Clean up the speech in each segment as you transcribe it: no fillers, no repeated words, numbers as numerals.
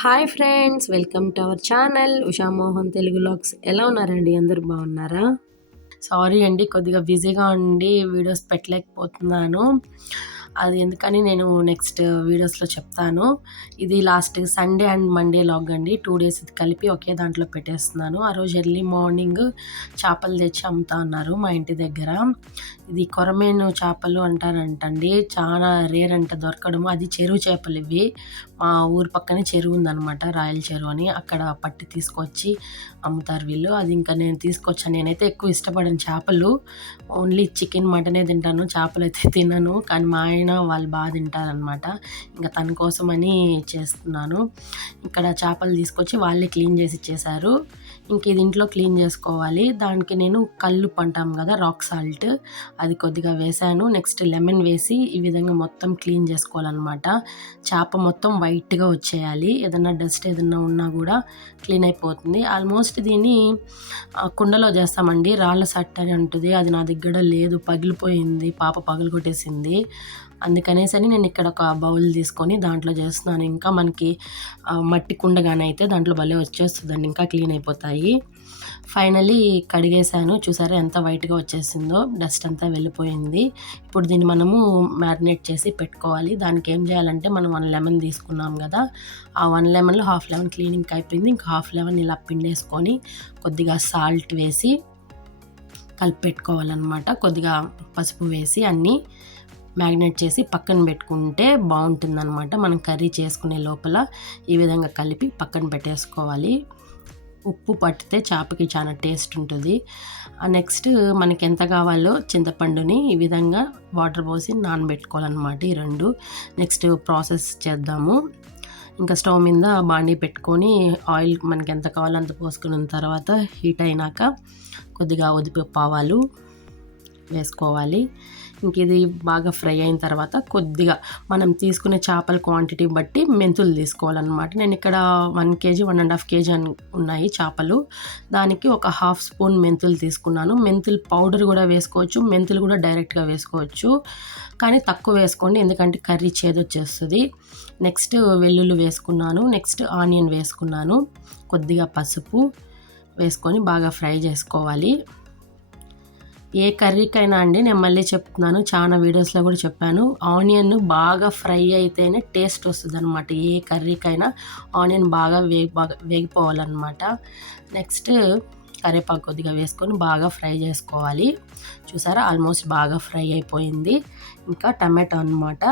Hi friends, welcome to our channel Usha Mohan Telugu vlogs. ఎలా ఉన్నారండి? అందరూ బాగున్నారా? సారీ అండి, కొద్దిగా బిజీగా ఉండి వీడియోస్ పెట్టలేకపోతున్నాను. అది ఎందుకని నేను నెక్స్ట్ వీడియోస్లో చెప్తాను. ఇది last Sunday and Monday vlog అండి. 2 డేస్ ఇది కలిపి ఒకే దాంట్లో పెట్టేస్తున్నాను. ఆ రోజు ఎర్లీ మార్నింగ్ చేపలు తెచ్చి అమ్ముతా ఉన్నారు మా ఇంటి దగ్గర. ఇది కొరమేను చేపలు అంటారంటండి. చాలా రేర్ అంట దొరకడము. అది చెరువు చేపలు ఇవి. మా ఊరు పక్కనే చెరువు ఉందనమాట, రాయల చెరువు అని. అక్కడ పట్టి తీసుకొచ్చి అమ్ముతారు వీళ్ళు. అది ఇంకా నేను తీసుకొచ్చాను. నేనైతే ఎక్కువ ఇష్టపడను చేపలు, ఓన్లీ చికెన్ మటనే తింటాను, చేపలు అయితే తినను. కానీ మా ఆయన వాళ్ళు బాగా తింటారనమాట. ఇంకా తన కోసమని చేస్తున్నాను. ఇక్కడ చేపలు తీసుకొచ్చి వాళ్ళే క్లీన్ చేసి ఇచ్చేసారు. ఇంక ఇది ఇంట్లో క్లీన్ చేసుకోవాలి. దానికి నేను కల్లుప్పు అంటాం కదా, రాక్ సాల్ట్, అది కొద్దిగా వేసాను. నెక్స్ట్ లెమన్ వేసి ఈ విధంగా మొత్తం క్లీన్ చేసుకోవాలన్నమాట. చేప మొత్తం వైట్గా వచ్చేయాలి. ఏదన్నా డస్ట్ ఏదన్నా ఉన్నా కూడా క్లీన్ అయిపోతుంది. ఆల్మోస్ట్ దీన్ని కుండలో చేస్తామండి. రాళ్ళ సట్ట అని ఉంటుంది, అది నా దగ్గర లేదు, పగిలిపోయింది, పాప పగలు కొట్టేసింది. అందుకనేసని నేను ఇక్కడ ఒక బౌల్ తీసుకొని దాంట్లో చేస్తున్నాను. ఇంకా మనకి మట్టి కుండగానైతే దాంట్లో భలే వచ్చేస్తుందండి, ఇంకా క్లీన్ అయిపోతాయి. ఫైనలీ కడిగేసాను. చూసారా ఎంత వైట్గా వచ్చేసిందో, డస్ట్ అంతా వెళ్ళిపోయింది. ఇప్పుడు దీన్ని మనము మ్యారినేట్ చేసి పెట్టుకోవాలి. దానికి ఏం చేయాలంటే, మనం 1 లెమన్ తీసుకున్నాం కదా, ఆ 1 లెమన్లో హాఫ్ లెమన్ క్లీనింగ్ అయిపోయింది. ఇంకా హాఫ్ లెమన్ ఇలా పిండేసుకొని కొద్దిగా సాల్ట్ వేసి కలిపి పెట్టుకోవాలన్నమాట. కొద్దిగా పసుపు వేసి అన్నీ మ్యాగ్నేట్ చేసి పక్కన పెట్టుకుంటే బాగుంటుందన్నమాట. మనం కర్రీ చేసుకునే లోపల ఈ విధంగా కలిపి పక్కన పెట్టేసుకోవాలి. ఉప్పు పట్టితే చేపకి చాలా టేస్ట్ ఉంటుంది. నెక్స్ట్ మనకి ఎంత కావాలో చింతపండుని ఈ విధంగా వాటర్ పోసి నానబెట్టుకోవాలన్నమాట, ఈ 2. నెక్స్ట్ ప్రాసెస్ చేద్దాము. ఇంకా స్టవ్ మీద బాండీ పెట్టుకొని ఆయిల్ మనకి ఎంత కావాలో అంత పోసుకున్న తర్వాత హీట్ అయినాక కొద్దిగా ఉద్దిపప్పు ఆవాలు వేసుకోవాలి. ఇంక ఇది బాగా ఫ్రై అయిన తర్వాత కొద్దిగా మనం తీసుకునే చేపల క్వాంటిటీ బట్టి మెంతులు తీసుకోవాలన్నమాట. నేను ఇక్కడ 1 kg 1.5 kg ఉన్నాయి చేపలు. దానికి ఒక హాఫ్ స్పూన్ మెంతులు తీసుకున్నాను. మెంతులు పౌడర్ కూడా వేసుకోవచ్చు, మెంతులు కూడా డైరెక్ట్గా వేసుకోవచ్చు, కానీ తక్కువ వేసుకోండి, ఎందుకంటే కర్రీ చేదొచ్చేస్తుంది. నెక్స్ట్ వెల్లుల్లి వేసుకున్నాను. నెక్స్ట్ ఆనియన్ వేసుకున్నాను. కొద్దిగా పసుపు వేసుకొని బాగా ఫ్రై చేసుకోవాలి. ఏ కర్రీకైనా అండి, నేను మళ్ళీ చెప్తున్నాను, చాలా వీడియోస్లో కూడా చెప్పాను, ఆనియన్ బాగా ఫ్రై అయితేనే టేస్ట్ వస్తుంది అనమాట. ఏ కర్రీకైనా ఆనియన్ బాగా వేగిపోవాలన్నమాట. నెక్స్ట్ కరివేపాకు కొద్దిగా వేసుకొని బాగా ఫ్రై చేసుకోవాలి. చూసారా, ఆల్మోస్ట్ బాగా ఫ్రై అయిపోయింది. ఇంకా టమాటో అనమాట,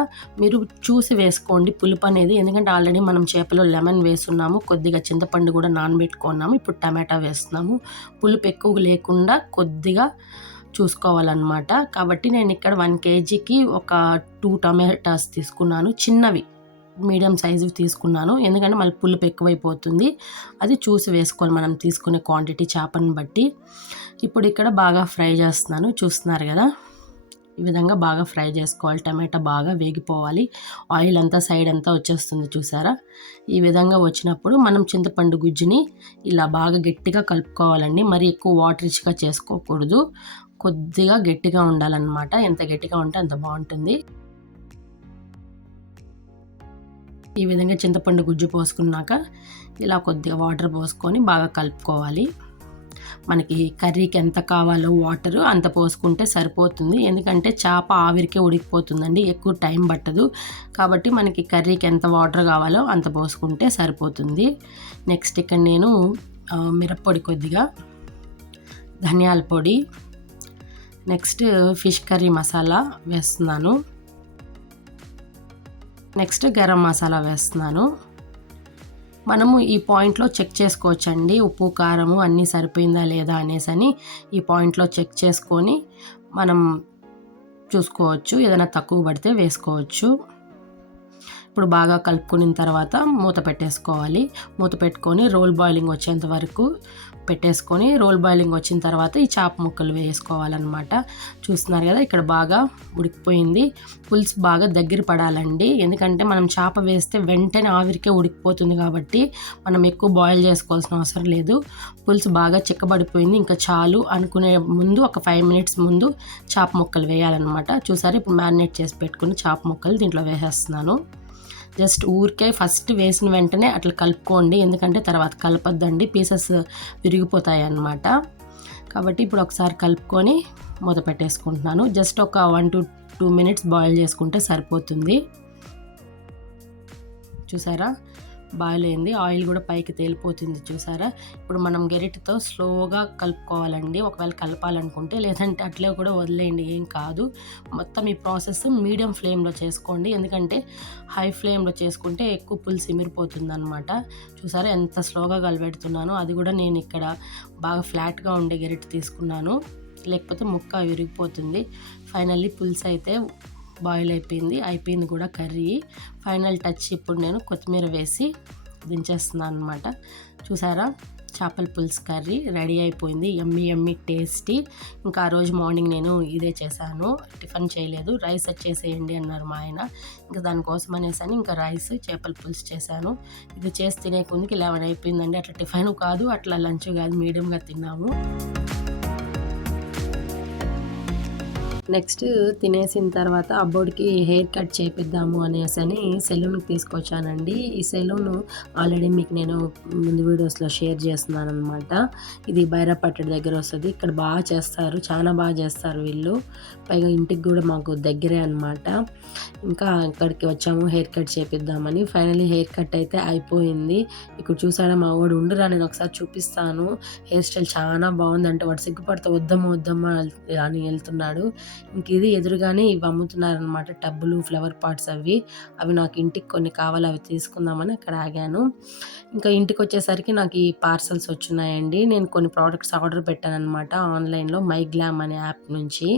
మీరు చూసి వేసుకోండి పులుపు అనేది, ఎందుకంటే ఆల్రెడీ మనం చేపలో లెమన్ వేస్తున్నాము, కొద్దిగా చింతపండు కూడా నానబెట్టుకున్నాము. ఇప్పుడు టమాటా వేస్తున్నాము. పులుపు ఎక్కువ లేకుండా కొద్దిగా చూసుకోవాలన్నమాట. కాబట్టి నేను ఇక్కడ 1 kgకి ఒక 2 టమాటాస్ తీసుకున్నాను, చిన్నవి మీడియం సైజు తీసుకున్నాను, ఎందుకంటే మళ్ళీ పులుపు ఎక్కువైపోతుంది. అది చూసి వేసుకోవాలి మనం తీసుకునే క్వాంటిటీ చేపని బట్టి. ఇప్పుడు ఇక్కడ బాగా ఫ్రై చేస్తున్నాను, చూస్తున్నారు కదా, ఈ విధంగా బాగా ఫ్రై చేసుకోవాలి. టమాటా బాగా వేగిపోవాలి, ఆయిల్ అంతా సైడ్ అంతా వచ్చేస్తుంది, చూసారా. ఈ విధంగా వచ్చినప్పుడు మనం చింతపండు గుజ్జుని ఇలా బాగా గట్టిగా కలుపుకోవాలండి. మరి ఎక్కువ వాటర్ రిచ్గా చేసుకోకూడదు, కొద్దిగా గట్టిగా ఉండాలన్నమాట. ఎంత గట్టిగా ఉంటే అంత బాగుంటుంది. ఈ విధంగా చింతపండు గుజ్జు పోసుకున్నాక ఇలా కొద్దిగా వాటర్ పోసుకొని బాగా కలుపుకోవాలి. మనకి కర్రీకి ఎంత కావాలో వాటర్ అంత పోసుకుంటే సరిపోతుంది, ఎందుకంటే చేప ఆవిరికే ఉడికిపోతుందండి, ఎక్కువ టైం పట్టదు. కాబట్టి మనకి కర్రీకి ఎంత వాటర్ కావాలో అంత పోసుకుంటే సరిపోతుంది. నెక్స్ట్ ఇక్కడ నేను మిరప్పొడి కొద్దిగా, ధనియాల పొడి, నెక్స్ట్ ఫిష్ కర్రీ మసాలా వేస్తున్నాను. నెక్స్ట్ గరం మసాలా వేస్తున్నాను. మనము ఈ పాయింట్లో చెక్ చేసుకోవచ్చండి, ఉప్పు కారము అన్నీ సరిపోయిందా లేదా అనేసి. ఈ పాయింట్లో చెక్ చేసుకొని మనం చూసుకోవచ్చు, ఏదైనా తక్కువ పడితే వేసుకోవచ్చు. ఇప్పుడు బాగా కలుపుకున్న తర్వాత మూత పెట్టేసుకోవాలి. మూత పెట్టుకొని రోల్ బాయిలింగ్ వచ్చేంత వరకు పెట్టేసుకొని, రోల్ బాయిలింగ్ వచ్చిన తర్వాత ఈ చేప ముక్కలు వేసుకోవాలన్నమాట. చూస్తున్నారు కదా, ఇక్కడ బాగా ఉడికిపోయింది. పులుసు బాగా దగ్గర పడాలండి, ఎందుకంటే మనం చేప వేస్తే వెంటనే ఆవిరికే ఉడికిపోతుంది, కాబట్టి మనం ఎక్కువ బాయిల్ చేసుకోవాల్సిన అవసరం లేదు. పులుసు బాగా చిక్కబడిపోయింది, ఇంకా చాలు అనుకునే ముందు ఒక 5 minutes ముందు చేప ముక్కలు వేయాలన్నమాట. చూసారు, ఇప్పుడు మ్యారినేట్ చేసి పెట్టుకుని చేప ముక్కలు దీంట్లో వేసేస్తున్నాను. జస్ట్ ఊరికే ఫస్ట్ వేసిన వెంటనే అట్లా కలుపుకోండి, ఎందుకంటే తర్వాత కలపొద్దండి, పీసెస్ విరిగిపోతాయి అన్నమాట. కాబట్టి ఇప్పుడు ఒకసారి కలుపుకొని మూత పెట్టేసుకుంటున్నాను. జస్ట్ ఒక 1 to 2 minutes బాయిల్ చేసుకుంటే సరిపోతుంది. చూసారా బాయిల్ అయింది, ఆయిల్ కూడా పైకి తేలిపోతుంది చూసారా. ఇప్పుడు మనం గెరిటతో స్లోగా కలుపుకోవాలండి ఒకవేళ కలపాలనుకుంటే, లేదంటే అట్లే కూడా వదిలేయండి, ఏం కాదు. మొత్తం ఈ ప్రాసెస్ మీడియం ఫ్లేమ్లో చేసుకోండి, ఎందుకంటే హై ఫ్లేమ్లో చేసుకుంటే ఎక్కువ పులుసు ఇమిరిపోతుంది అనమాట. చూసారా ఎంత స్లోగా కలిపెడుతున్నానో, అది కూడా నేను ఇక్కడ బాగా ఫ్లాట్గా ఉండే గెరిట తీసుకున్నాను, లేకపోతే ముక్క విరిగిపోతుంది. ఫైనల్లీ పులుసు అయితే బాయిల్ అయిపోయింది కూడా కర్రీ. ఫైనల్ టచ్ ఇప్పుడు నేను కొత్తిమీర వేసి దించేస్తున్నాను అనమాట. చూసారా చేపల పులుసు కర్రీ రెడీ అయిపోయింది, యమ్మీ యమ్మీ టేస్టీ. ఇంకా ఆ రోజు మార్నింగ్ నేను ఇదే చేశాను, టిఫిన్ చేయలేదు. రైస్ వచ్చేసేయండి అన్నారు మా ఆయన, ఇంకా దానికోసం అనేసి ఇంకా రైస్ చేపల పులుసు చేశాను. ఇది చేసి తినే కొందికి 11 అయిపోయిందండి. అట్లా టిఫిన్ కాదు, అట్లా లంచ్ కాదు, మీడియంగా తిన్నాము. నెక్స్ట్ తినేసిన తర్వాత అబ్బోడికి హెయిర్ కట్ చేపిద్దాము అనేసి సెలూన్కి తీసుకొచ్చానండి. ఈ సెలూన్ ఆల్రెడీ మీకు నేను ముందు వీడియోస్లో షేర్ చేస్తున్నాను అనమాట. ఇది బైరాపట్టడి దగ్గర వస్తుంది. ఇక్కడ బాగా చేస్తారు, చాలా బాగా చేస్తారు వీళ్ళు. పైగా ఇంటికి కూడా మాకు దగ్గరే అనమాట. ఇంకా ఇక్కడికి వచ్చాము హెయిర్ కట్ చేపిద్దామని. ఫైనల్లీ హెయిర్ కట్ అయితే అయిపోయింది. ఇక్కడ చూసారా మా వాడు, ఉండురా నేను ఒకసారి చూపిస్తాను, హెయిర్ స్టైల్ చాలా బాగుంది అంటే వాడు సిగ్గుపడితే వద్దమ్మా అని వెళ్తున్నాడు. ఇంక ఇది ఎదురుగానే ఇవి అమ్ముతున్నారనమాట, టబ్బులు, ఫ్లవర్ పాట్స్. అవి నాకు ఇంటికి కొన్ని కావాలి, అవి తీసుకుందామని అక్కడ ఆగాను. ఇంకా ఇంటికి వచ్చేసరికి నాకు ఈ పార్సల్స్ వచ్చున్నాయండి. నేను కొన్ని ప్రోడక్ట్స్ ఆర్డర్ పెట్టాను అనమాట ఆన్లైన్లో, మైగ్లామ్ అనే యాప్ నుంచి.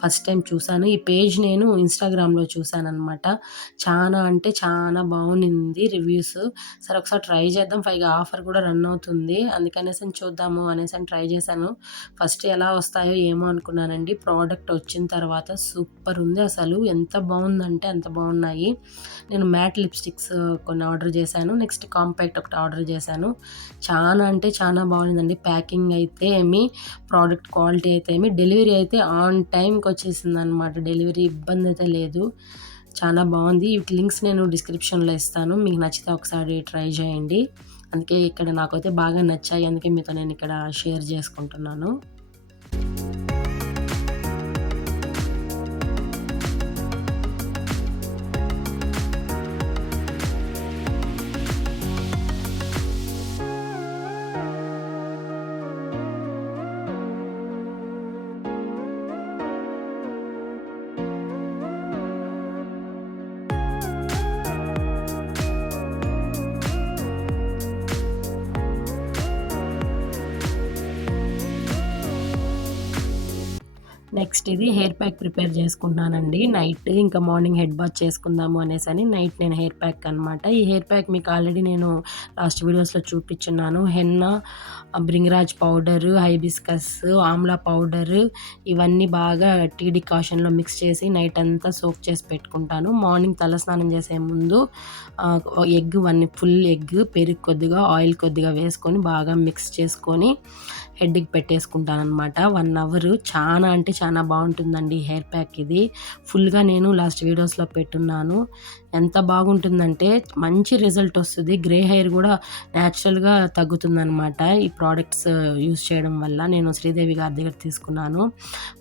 ఫస్ట్ టైం చూశాను ఈ పేజ్, నేను ఇన్స్టాగ్రామ్లో చూశాను అనమాట. చాలా అంటే చాలా బాగుంది రివ్యూస్. సరే ఒకసారి ట్రై చేద్దాం, పైగా ఆఫర్ కూడా రన్ అవుతుంది, అందుకనేసి చూద్దాము అనేసి ట్రై చేశాను. ఫస్ట్ ఎలా వస్తాయో ఏమో అనుకున్నానండి, ప్రోడక్ట్ వచ్చిన తర్వాత సూపర్ ఉంది అసలు, ఎంత బాగుందంటే అంత బాగున్నాయి. నేను మ్యాట్ లిప్స్టిక్స్ కొన్ని ఆర్డర్ చేశాను, నెక్స్ట్ కాంపాక్ట్ ఒకటి ఆర్డర్ చేశాను. చాలా అంటే చాలా బాగుందండి. ప్యాకింగ్ అయితే ఏమి, ప్రోడక్ట్ క్వాలిటీ అయితే ఏమి, డెలివరీ అయితే ఆన్ టైంకి వచ్చేసింది అనమాట. డెలివరీ ఇబ్బంది అయితే లేదు, చాలా బాగుంది. వీటి లింక్స్ నేను డిస్క్రిప్షన్లో ఇస్తాను, మీకు నచ్చితే ఒకసారి ట్రై చేయండి. అందుకే ఇక్కడ నాకైతే బాగా నచ్చాయి, అందుకే మీతో నేను ఇక్కడ షేర్ చేసుకుంటున్నాను. నెక్స్ట్ ఇది హెయిర్ ప్యాక్ ప్రిపేర్ చేసుకుంటున్నానండి నైట్, ఇంకా మార్నింగ్ హెడ్ బాత్ చేసుకుందాము అనేసి నైట్ నేను హెయిర్ ప్యాక్ అనమాట. ఈ హెయిర్ ప్యాక్ మీకు ఆల్రెడీ నేను లాస్ట్ వీడియోస్లో చూపించున్నాను. Henna, bhringraj powder, hibiscus, amla powder, ఇవన్నీ బాగా టీ డికాషన్లో మిక్స్ చేసి నైట్ అంతా సోక్ చేసి పెట్టుకుంటాను. మార్నింగ్ తలస్నానం చేసే ముందు ఎగ్, ఫుల్ ఎగ్, పెరుగు కొద్దిగా, ఆయిల్ కొద్దిగా వేసుకొని బాగా మిక్స్ చేసుకొని హెడ్కి పెట్టేసుకుంటాను అనమాట. 1 అవర్. చాలా అంటే చాలా బాగుంటుందండి హెయిర్ ప్యాక్ ఇది. ఫుల్గా నేను లాస్ట్ వీడియోస్లో పెట్టున్నాను. ఎంత బాగుంటుందంటే మంచి రిజల్ట్ వస్తుంది, గ్రే హెయిర్ కూడా న్యాచురల్గా తగ్గుతుందనమాట ఈ ప్రోడక్ట్స్ యూస్ చేయడం వల్ల. నేను శ్రీదేవి గారి దగ్గర తీసుకున్నాను.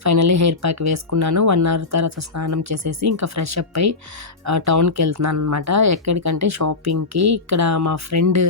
ఫైనల్లీ హెయిర్ ప్యాక్ వేసుకున్నాను. 1 అవర్ తర్వాత స్నానం చేసేసి ఇంకా ఫ్రెష్ అప్ అయి టౌన్కి వెళ్తున్నాను అనమాట. ఎక్కడికంటే షాపింగ్కి. ఇక్కడ మా ఫ్రెండ్